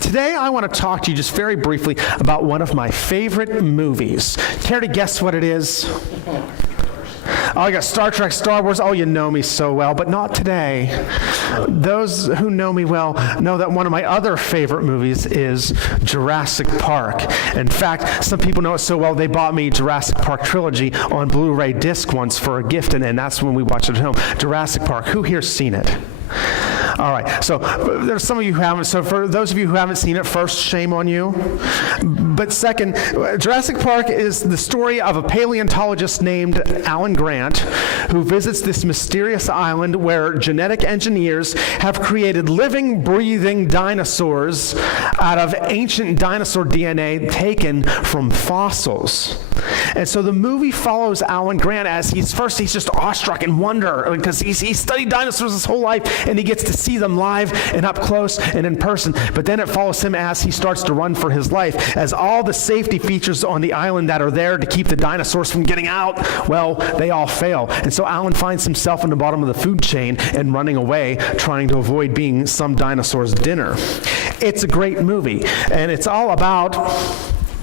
Today, I want to talk to you just very briefly about one of my favorite movies. Care to guess what it is? Oh, I got Star Trek, Star Wars. Oh, you know me so well, but not today. Those who know me well know that one of my other favorite movies is Jurassic Park. In fact, some people know it so well, they bought me Jurassic Park Trilogy on Blu-ray disc once for a gift, and that's when we watched it at home. Jurassic Park. Who here's seen it? All right, so there's some of you who haven't. So for those of you who haven't seen it, first, shame on you. But second, Jurassic Park is the story of a paleontologist named Alan Grant who visits this mysterious island where genetic engineers have created living, breathing dinosaurs out of ancient dinosaur DNA taken from fossils. And so the movie follows Alan Grant as he's just awestruck in wonder because he's studied dinosaurs his whole life and he gets to see them live and up close and in person. But then it follows him as he starts to run for his life as all the safety features on the island that are there to keep the dinosaurs from getting out, well, they all fail. And so Alan finds himself in the bottom of the food chain and running away, trying to avoid being some dinosaur's dinner. It's a great movie, and it's all about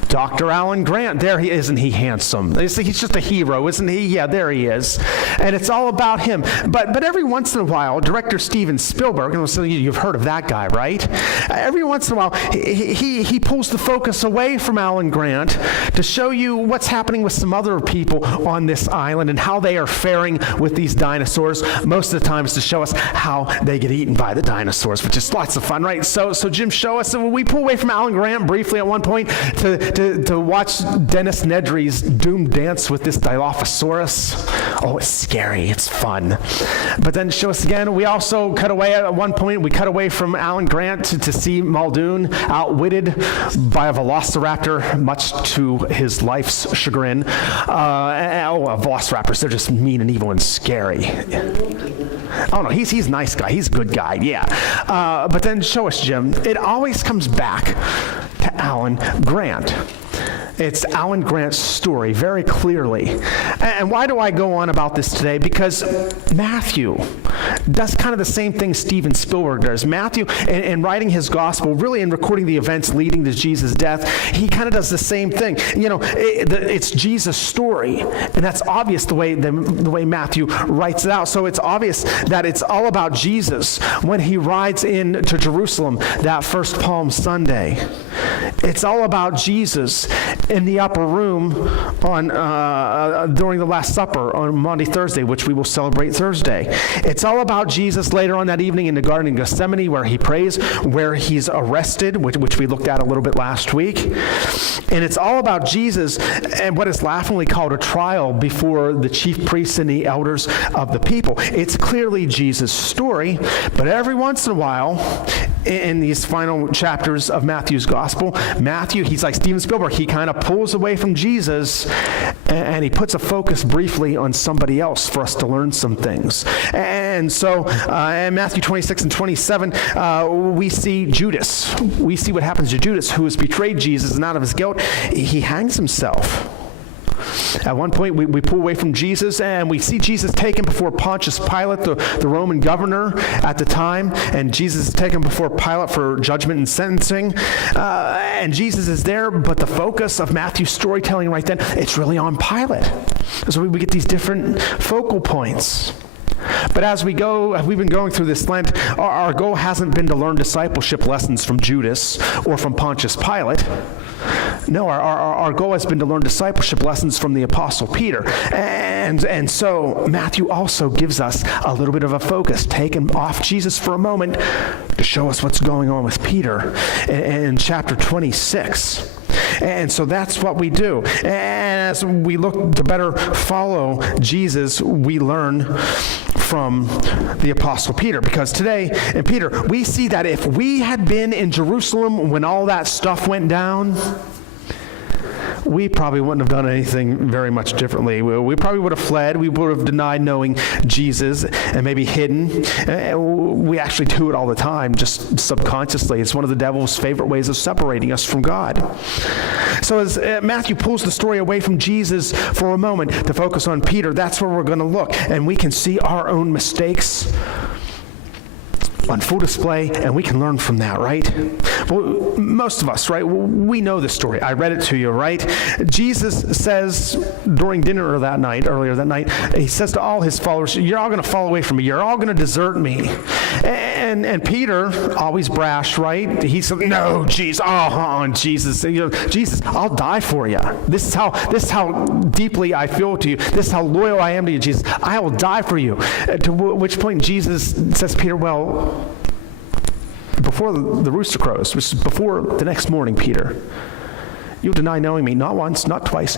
Dr. Alan Grant. There he is. Isn't he handsome? He's just a hero, isn't he? Yeah, there he is. And it's all about him. But every once in a while, director Steven Spielberg, and so you've heard of that guy, right? Every once in a while, he pulls the focus away from Alan Grant to show you what's happening with some other people on this island and how they are faring with these dinosaurs. Most of the time, it's to show us how they get eaten by the dinosaurs, which is lots of fun, right? So Jim, show us. And we pull away from Alan Grant briefly at one point to watch Dennis Nedry's doomed dance with this Dilophosaurus. Oh, it's scary. It's fun. But then show us again. We also cut away at one point. We cut away from Alan Grant to see Muldoon outwitted by a velociraptor, much to his life's chagrin. Velociraptors, they're just mean and evil and scary. Oh, no, he's a nice guy. He's a good guy, yeah. But then show us, Jim. It always comes back to Alan Grant. It's Alan Grant's story, very clearly. And why do I go on about this today? Because Matthew does kind of the same thing Steven Spielberg does. Matthew, in writing his gospel, really in recording the events leading to Jesus' death, he kind of does the same thing. You know, it's Jesus' story, and that's obvious the way Matthew writes it out. So it's obvious that it's all about Jesus when he rides into Jerusalem that first Palm Sunday. It's all about Jesus in the upper room on during the Last Supper on Maundy Thursday, which we will celebrate Thursday. It's all about Jesus later on that evening in the Garden of Gethsemane where he prays, where he's arrested, which we looked at a little bit last week. And it's all about Jesus and what is laughingly called a trial before the chief priests and the elders of the people. It's clearly Jesus' story, but every once in a while, in these final chapters of Matthew's gospel, Matthew, he's like Steven Spielberg, he kind of pulls away from Jesus and he puts a focus briefly on somebody else for us to learn some things. And so in Matthew 26 and 27, we see Judas. We see what happens to Judas, who has betrayed Jesus, and out of his guilt, he hangs himself. At one point, we pull away from Jesus, and we see Jesus taken before Pontius Pilate, the Roman governor at the time, and Jesus is taken before Pilate for judgment and sentencing, and Jesus is there, but the focus of Matthew's storytelling right then, it's really on Pilate. So we get these different focal points. But as we've been going through this Lent, our goal hasn't been to learn discipleship lessons from Judas or from Pontius Pilate. No, our goal has been to learn discipleship lessons from the Apostle Peter. And so Matthew also gives us a little bit of a focus, taken off Jesus for a moment to show us what's going on with Peter in chapter 26. And so that's what we do. And as we look to better follow Jesus, we learn from the Apostle Peter. Because today in Peter, we see that if we had been in Jerusalem when all that stuff went down, we probably wouldn't have done anything very much differently. We probably would have fled. We would have denied knowing Jesus and maybe hidden. We actually do it all the time, just subconsciously. It's one of the devil's favorite ways of separating us from God. So as Matthew pulls the story away from Jesus for a moment to focus on Peter, that's where we're going to look. And we can see our own mistakes on full display, and we can learn from that, right? Well, most of us, right, we know the story. I read it to you, right? Jesus says during dinner earlier that night, he says to all his followers, you're all going to fall away from me. You're all going to desert me. And Peter, always brash, right? He said, no, Jesus, Jesus, Jesus, I'll die for you. This is how deeply I feel to you. This is how loyal I am to you, Jesus. I will die for you. To which point Jesus says, Peter, well, before the rooster crows, which is before the next morning, Peter, you'll deny knowing me, not once, not twice,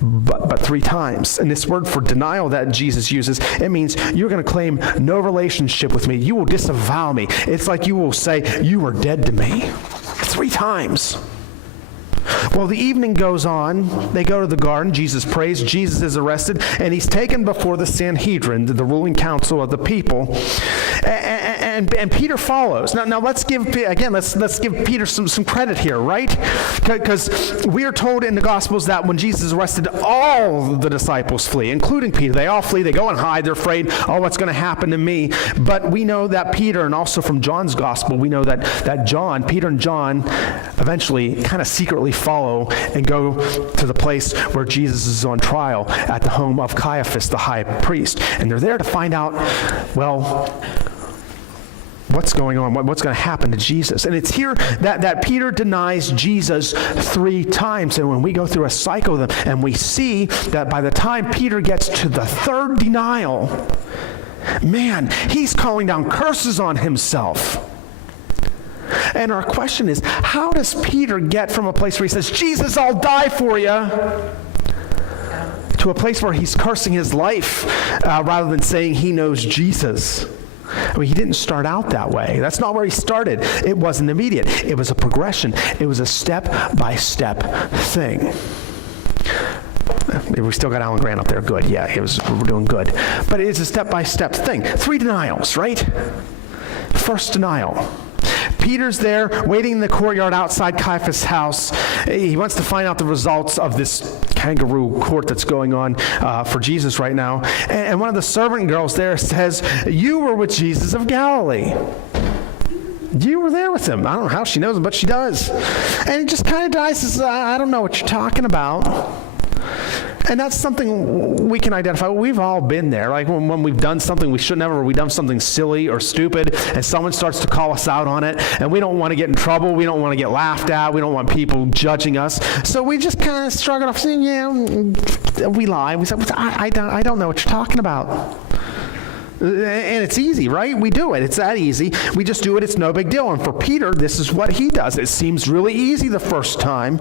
but 3 times. And this word for denial that Jesus uses, it means you're going to claim no relationship with me. You will disavow me. It's like you will say, you are dead to me. 3 times. Well, the evening goes on. They go to the garden. Jesus prays. Jesus is arrested, and he's taken before the Sanhedrin, the ruling council of the people. And Peter follows. Now let's give Peter some credit here, right? Because we are told in the Gospels that when Jesus is arrested, all the disciples flee, including Peter. They all flee. They go and hide. They're afraid, what's going to happen to me? But we know that Peter, and also from John's Gospel, we know that Peter and John eventually kind of secretly follow and go to the place where Jesus is on trial at the home of Caiaphas, the high priest. And they're there to find out, what's going on? What's going to happen to Jesus? And it's here that Peter denies Jesus 3 times. And when we go through a cycle of them, and we see that by the time Peter gets to the 3rd denial, man, he's calling down curses on himself. And our question is, how does Peter get from a place where he says, Jesus, I'll die for you, to a place where he's cursing his life rather than saying he knows Jesus? I mean, he didn't start out that way. That's not where he started. It wasn't immediate. It was a progression. It was a step-by-step thing. We still got Alan Grant up there. Good. Yeah, we're doing good. But it's a step-by-step thing. 3 denials, right? First denial. Peter's there waiting in the courtyard outside Caiaphas' house. He wants to find out the results of this kangaroo court that's going on for Jesus right now. And one of the servant girls there says, you were with Jesus of Galilee. You were there with him. I don't know how she knows him, but she does. And he just kind of dies and says, I don't know what you're talking about. And that's something we can identify. We've all been there. Like when we've done something we shouldn't have, or we've done something silly or stupid, and someone starts to call us out on it, and we don't want to get in trouble. We don't want to get laughed at. We don't want people judging us. So we just kind of shrug it off, saying, yeah, we lie. We say, I don't know what you're talking about. And it's easy, right? We do it. It's that easy. We just do it. It's no big deal. And for Peter, this is what he does. It seems really easy the first time,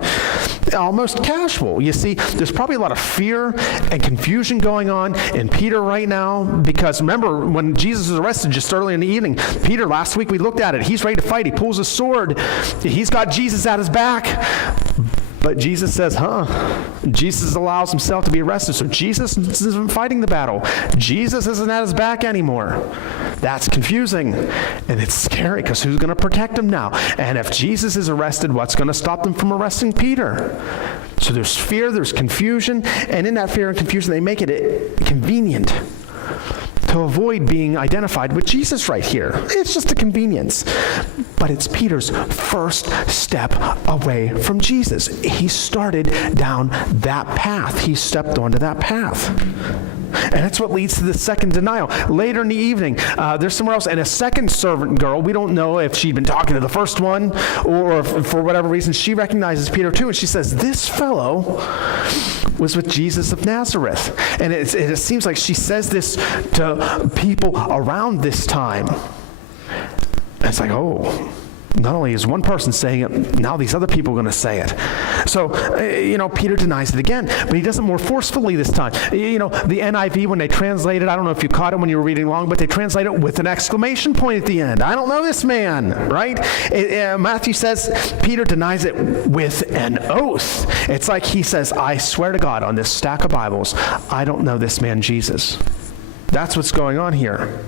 almost casual. You see, there's probably a lot of fear and confusion going on in Peter right now, because remember, when Jesus was arrested just early in the evening, Peter, last week we looked at it, he's ready to fight. He pulls his sword. He's got Jesus at his back. But Jesus says, Jesus allows himself to be arrested. So Jesus isn't fighting the battle. Jesus isn't at his back anymore. That's confusing. And it's scary, because who's going to protect him now? And if Jesus is arrested, what's going to stop them from arresting Peter? So there's fear, there's confusion. And in that fear and confusion, they make it convenient to avoid being identified with Jesus right here. It's just a convenience. But it's Peter's first step away from Jesus. He started down that path. He stepped onto that path. And that's what leads to the second denial. Later in the evening, there's somewhere else, and a second servant girl, we don't know if she'd been talking to the first one, or if, for whatever reason, she recognizes Peter too, and she says, this fellow was with Jesus of Nazareth. And it seems like she says this to people around this time. And it's like, not only is one person saying it, now these other people are going to say it. So, Peter denies it again, but he does it more forcefully this time. The NIV, when they translate it, I don't know if you caught it when you were reading along, but they translate it with an exclamation point at the end. I don't know this man, right? Matthew says Peter denies it with an oath. It's like he says, I swear to God on this stack of Bibles, I don't know this man Jesus. That's what's going on here.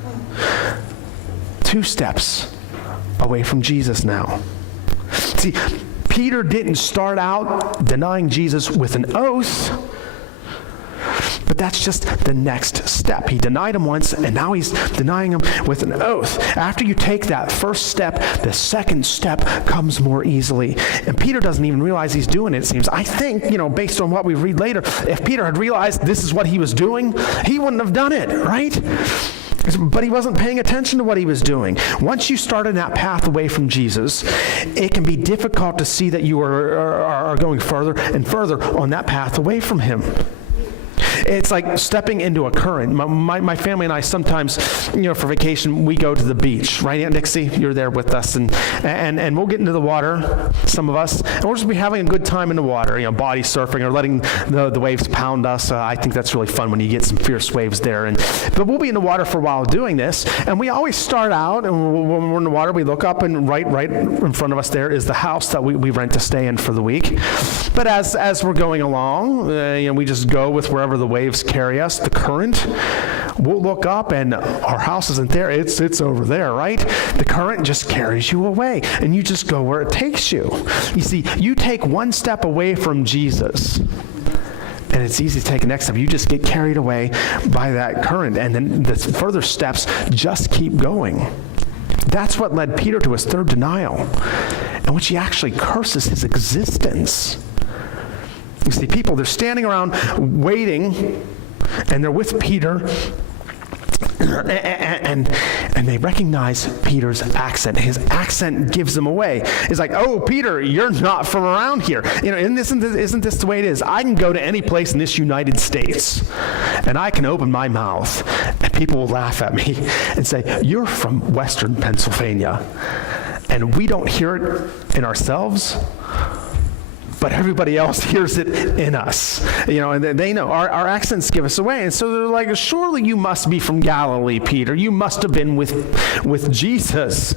2 steps away from Jesus now. See, Peter didn't start out denying Jesus with an oath, but that's just the next step. He denied him once, and now he's denying him with an oath. After you take that first step, the second step comes more easily. And Peter doesn't even realize he's doing it seems. I think, based on what we read later, if Peter had realized this is what he was doing, he wouldn't have done it, right? But he wasn't paying attention to what he was doing. Once you start in that path away from Jesus, it can be difficult to see that you are going further and further on that path away from him. It's like stepping into a current. My family and I sometimes, for vacation, we go to the beach, right, Aunt Dixie? You're there with us, and we'll get into the water, some of us, and we'll just be having a good time in the water, body surfing or letting the waves pound us. I think that's really fun when you get some fierce waves there. But we'll be in the water for a while doing this, and we always start out, and when we're in the water, we look up, and right in front of us there is the house that we rent to stay in for the week. But as we're going along, we just go with wherever the waves carry us, the current. We'll look up and our house isn't there. It's over there, right? The current just carries you away, and you just go where it takes you. You see, you take one step away from Jesus, and it's easy to take the next step. You just get carried away by that current, and then the further steps just keep going. That's what led Peter to his third denial, in which he actually curses his existence. You see, people, they're standing around waiting, and they're with Peter, and they recognize Peter's accent. His accent gives them away. It's like, oh, Peter, you're not from around here. Isn't this the way it is? I can go to any place in this United States, and I can open my mouth, and people will laugh at me and say, you're from Western Pennsylvania, and we don't hear it in ourselves, but everybody else hears it in us, and they know our accents give us away. And so they're like, surely you must be from Galilee, Peter. You must have been with Jesus.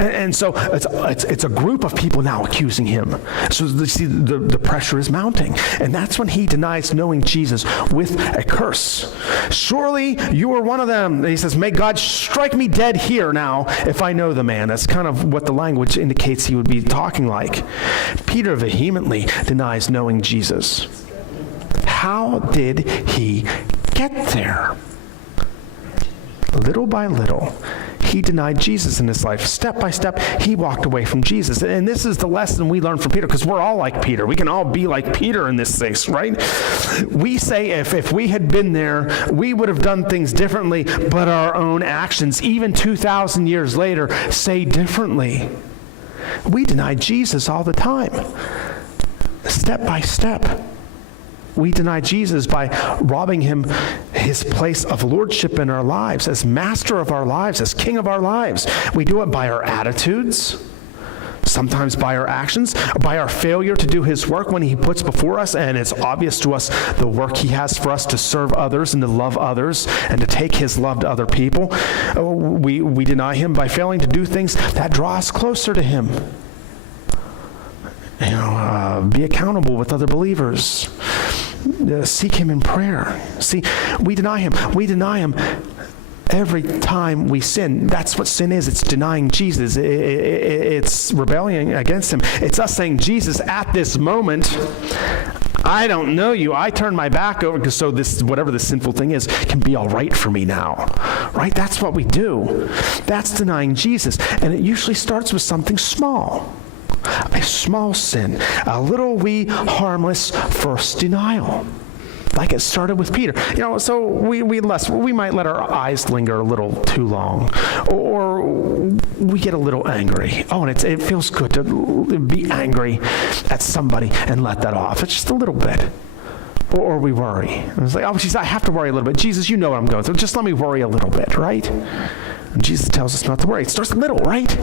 And so it's a group of people now accusing him. So the pressure is mounting. And that's when he denies knowing Jesus with a curse. Surely you are one of them. And he says, may God strike me dead here now if I know the man. That's kind of what the language indicates he would be talking like. Peter vehemently denies knowing Jesus. How did he get there? Little by little, he denied Jesus in his life. Step by step, he walked away from Jesus. And this is the lesson we learn from Peter, because we're all like Peter. We can all be like Peter in this case, right? We say if we had been there, we would have done things differently, but our own actions, even 2,000 years later, say differently. We deny Jesus all the time. Step by step. We deny Jesus by robbing him his place of lordship in our lives, as master of our lives, as king of our lives. We do it by our attitudes, sometimes by our actions, by our failure to do his work when he puts before us, and it's obvious to us the work he has for us to serve others and to love others and to take his love to other people. We deny him by failing to do things that draw us closer to him. Be accountable with other believers. Seek him in prayer. See, we deny him. We deny him every time we sin. That's what sin is. It's denying Jesus. It's rebelling against him. It's us saying, Jesus, at this moment, I don't know you. I turn my back over so this, whatever the sinful thing is, can be all right for me now. Right? That's what we do. That's denying Jesus. And it usually starts with something small. A small sin, a little wee harmless first denial, like it started with Peter. So we might let our eyes linger a little too long, or we get a little angry. Oh, and it feels good to be angry at somebody and let that off. It's just a little bit. Or we worry. It's like, oh, Jesus, I have to worry a little bit. Jesus, you know what I'm going through. Just let me worry a little bit, right? And Jesus tells us not to worry. It starts little, right?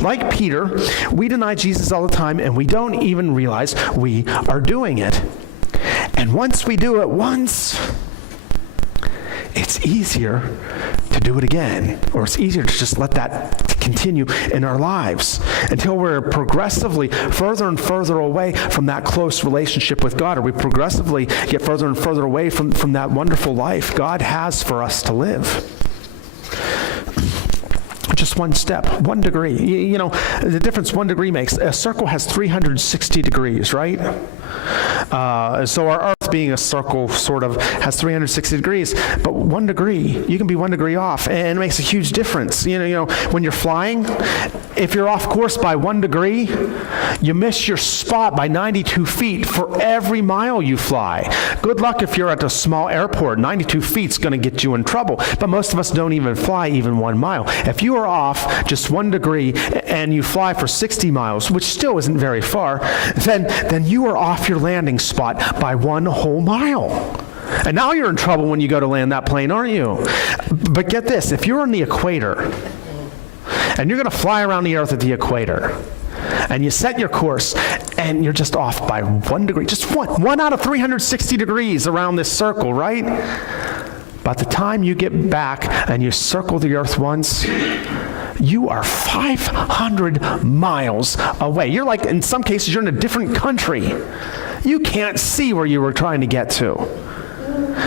Like Peter, we deny Jesus all the time, and we don't even realize we are doing it. And once we do it once, it's easier to do it again, or it's easier to just let that continue in our lives until we're progressively further and further away from that close relationship with God, or we progressively get further and further away from that wonderful life God has for us to live. Just one step, 1 degree. The difference 1 degree makes. A circle has 360 degrees, right? So our being a circle sort of has 360 degrees, but 1 degree, you can be 1 degree off, and it makes a huge difference. You know, when you're flying, if you're off course by 1 degree, you miss your spot by 92 feet for every mile you fly. Good luck if you're at a small airport. 92 feet is going to get you in trouble, but most of us don't even fly even 1 mile. If you are off just 1 degree and you fly for 60 miles, which still isn't very far, then you are off your landing spot by 1 whole mile. And now you're in trouble when you go to land that plane, aren't you? But get this, if you're on the equator, and you're going to fly around the earth at the equator, and you set your course, and you're just off by 1 degree, just one out of 360 degrees around this circle, right? By the time you get back and you circle the earth once, you are 500 miles away. You're like, in some cases, you're in a different country. You can't see where you were trying to get to.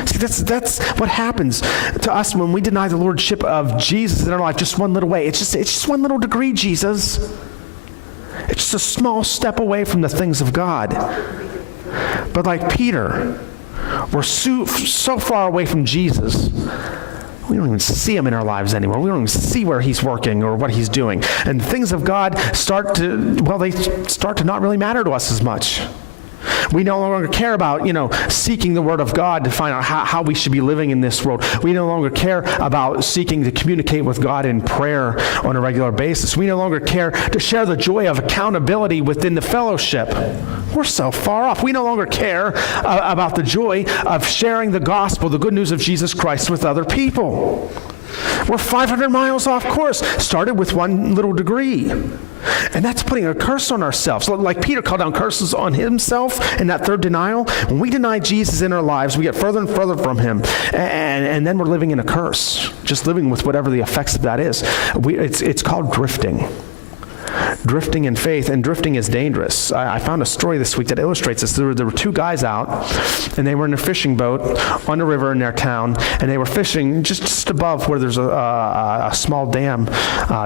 See, that's what happens to us when we deny the lordship of Jesus in our life just one little way. It's just 1 little degree, Jesus. It's just a small step away from the things of God. But like Peter, we're so far away from Jesus, we don't even see him in our lives anymore. We don't even see where he's working or what he's doing. And the things of God start to not really matter to us as much. We no longer care about, seeking the Word of God to find out how we should be living in this world. We no longer care about seeking to communicate with God in prayer on a regular basis. We no longer care to share the joy of accountability within the fellowship. We're so far off. We no longer care about the joy of sharing the gospel, the good news of Jesus Christ with other people. We're 500 miles off course, started with 1 little degree. And that's putting a curse on ourselves. Like Peter called down curses on himself in that third denial. When we deny Jesus in our lives, we get further and further from him. And then we're living in a curse, just living with whatever the effects of that is. It's called drifting. Drifting in faith, and drifting is dangerous. I found a story this week that illustrates this. There were 2 guys out, and they were in a fishing boat on a river in their town, and they were fishing just above where there's a small dam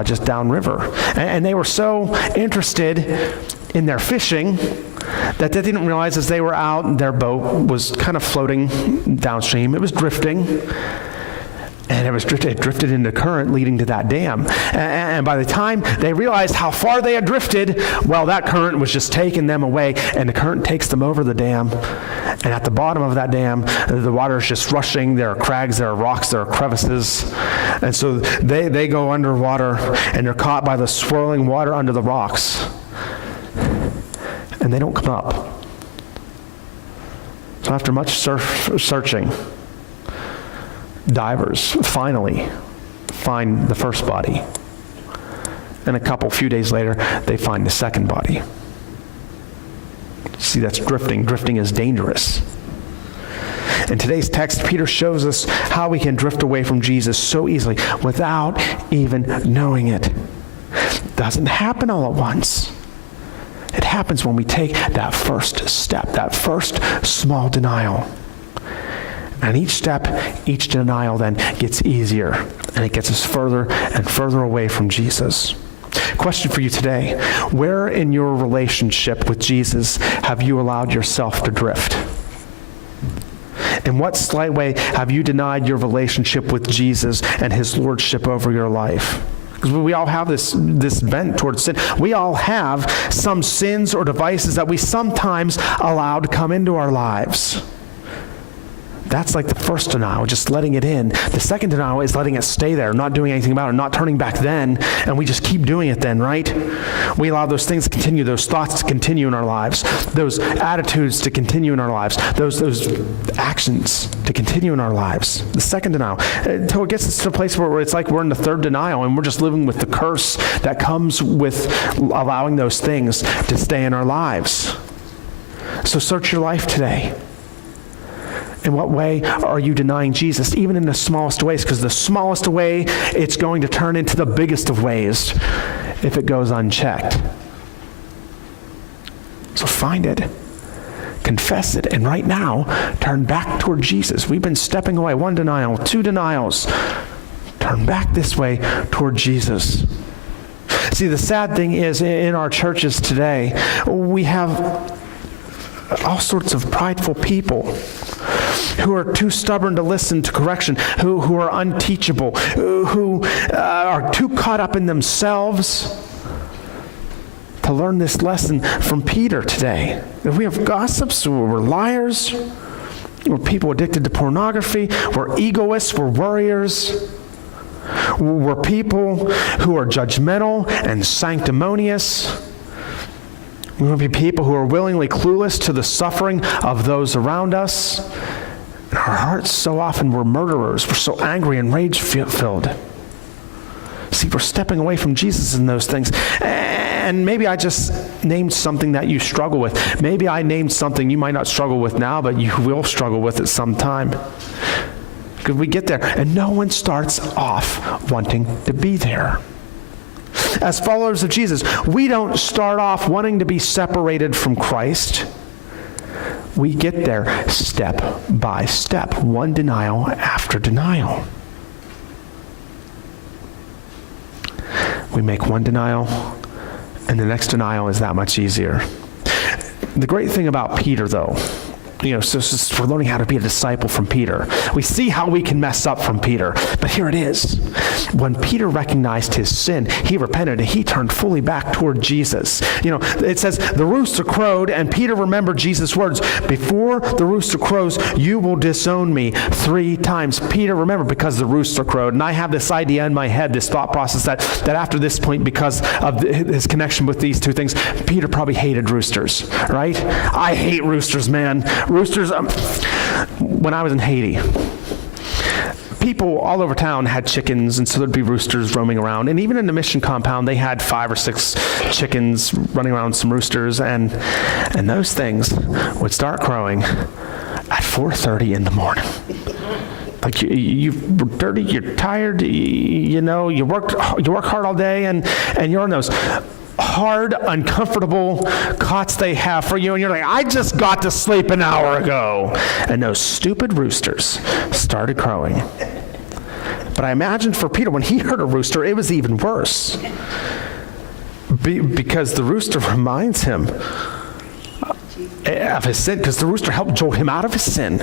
just downriver. And they were so interested in their fishing that they didn't realize as they were out, their boat was kind of floating downstream. It was drifting. And it drifted into current leading to that dam. And by the time they realized how far they had drifted, well, that current was just taking them away, and the current takes them over the dam. And at the bottom of that dam, the water is just rushing. There are crags, there are rocks, there are crevices. And so they go underwater, and they're caught by the swirling water under the rocks. And they don't come up. So after much searching, divers finally find the first body. And a few days later, they find the second body. See, that's drifting. Drifting is dangerous. In today's text, Peter shows us how we can drift away from Jesus so easily without even knowing it. It doesn't happen all at once. It happens when we take that first step, that first small denial. And each step, each denial then gets easier, and it gets us further and further away from Jesus. Question for you today: where in your relationship with Jesus have you allowed yourself to drift? In what slight way have you denied your relationship with Jesus and his lordship over your life? Because we all have this bent towards sin. We all have some sins or devices that we sometimes allow to come into our lives. That's like the first denial, just letting it in. The second denial is letting it stay there, not doing anything about it, not turning back then, and we just keep doing it then, right? We allow those things to continue, those thoughts to continue in our lives, those attitudes to continue in our lives, those actions to continue in our lives. The second denial, until it gets us to a place where it's like we're in the third denial, and we're just living with the curse that comes with allowing those things to stay in our lives. So search your life today. In what way are you denying Jesus, even in the smallest ways? Because the smallest way, it's going to turn into the biggest of ways if it goes unchecked. So find it, confess it, and right now, turn back toward Jesus. We've been stepping away, 1 denial, 2 denials. Turn back this way toward Jesus. See, the sad thing is, in our churches today, we have all sorts of prideful people who are too stubborn to listen to correction, who are unteachable, who are too caught up in themselves to learn this lesson from Peter today. If we have gossips, we're liars, we're people addicted to pornography, we're egoists, we're worriers, we're people who are judgmental and sanctimonious. We want to be people who are willingly clueless to the suffering of those around us. In our hearts, so often we're murderers. We're so angry and rage-filled. See, we're stepping away from Jesus in those things. And maybe I just named something that you struggle with. Maybe I named something you might not struggle with now, but you will struggle with at some time. Because we get there, and no one starts off wanting to be there. As followers of Jesus, we don't start off wanting to be separated from Christ. We get there step by step, one denial after denial. We make one denial, and the next denial is that much easier. The great thing about Peter, though, so we're learning how to be a disciple from Peter. We see how we can mess up from Peter, but here it is. When Peter recognized his sin, he repented and he turned fully back toward Jesus. It says, the rooster crowed, and Peter remembered Jesus' words, before the rooster crows, you will disown me 3 times. Peter remembered because the rooster crowed, and I have this idea in my head, this thought process that after this point, because of his connection with these two things, Peter probably hated roosters, right? I hate roosters, man. Roosters, when I was in Haiti, people all over town had chickens, and so there'd be roosters roaming around. And even in the mission compound, they had 5 or 6 chickens running around, some roosters, and those things would start crowing at 4:30 in the morning. Like you're dirty, you're tired, you work hard all day, and you're on those hard, uncomfortable cots they have for you, and you're like, I just got to sleep an hour ago. And those stupid roosters started crowing. But I imagine for Peter, when he heard a rooster, it was even worse. Because the rooster reminds him of his sin, because the rooster helped jolt him out of his sin.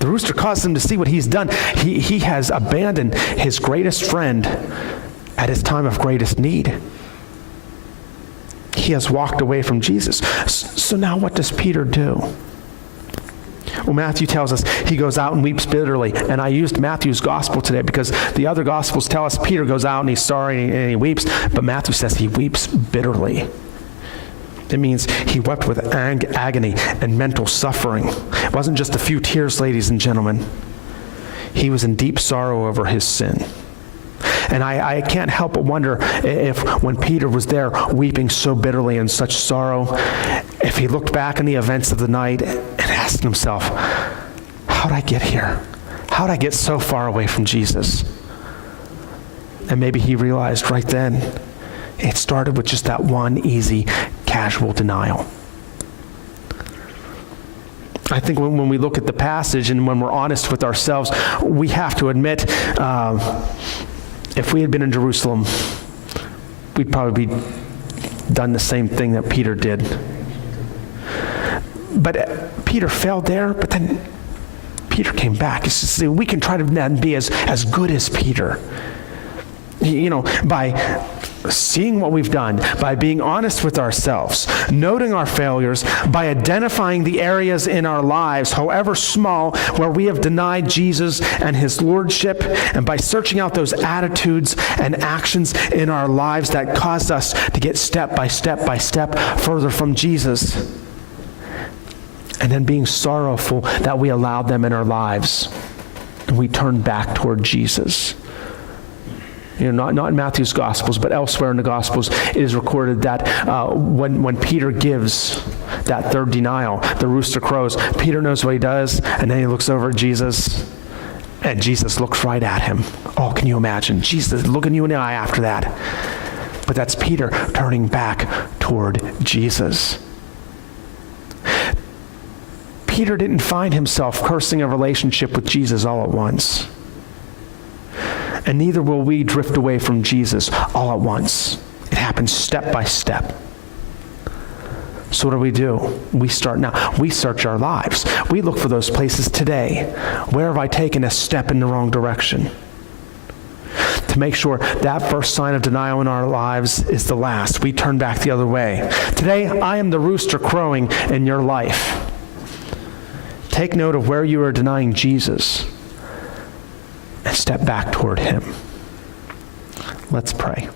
The rooster caused him to see what he's done. He has abandoned his greatest friend at his time of greatest need. He has walked away from Jesus. So now what does Peter do? Well, Matthew tells us he goes out and weeps bitterly. And I used Matthew's gospel today because the other gospels tell us Peter goes out and he's sorry and he weeps. But Matthew says he weeps bitterly. It means he wept with agony and mental suffering. It wasn't just a few tears, ladies and gentlemen. He was in deep sorrow over his sin. And I can't help but wonder if when Peter was there weeping so bitterly in such sorrow, if he looked back on the events of the night and asked himself, how'd I get here? How'd I get so far away from Jesus? And maybe he realized right then, it started with just that one easy, casual denial. I think when we look at the passage and when we're honest with ourselves, we have to admit, if we had been in Jerusalem, we'd probably done the same thing that Peter did. But Peter failed there, but then Peter came back. It's just, we can try to then be as good as Peter. By seeing what we've done, by being honest with ourselves, noting our failures, by identifying the areas in our lives, however small, where we have denied Jesus and his lordship, and by searching out those attitudes and actions in our lives that caused us to get step by step by step further from Jesus, and then being sorrowful that we allowed them in our lives, and we turned back toward Jesus. Not in Matthew's Gospels, but elsewhere in the Gospels, it is recorded that when Peter gives that third denial, the rooster crows, Peter knows what he does, and then he looks over at Jesus, and Jesus looks right at him. Oh, can you imagine? Jesus looking you in the eye after that. But that's Peter turning back toward Jesus. Peter didn't find himself cursing a relationship with Jesus all at once. And neither will we drift away from Jesus all at once. It happens step by step. So what do? We start now. We search our lives. We look for those places today. Where have I taken a step in the wrong direction? To make sure that first sign of denial in our lives is the last. We turn back the other way. Today, I am the rooster crowing in your life. Take note of where you are denying Jesus and step back toward him. Let's pray.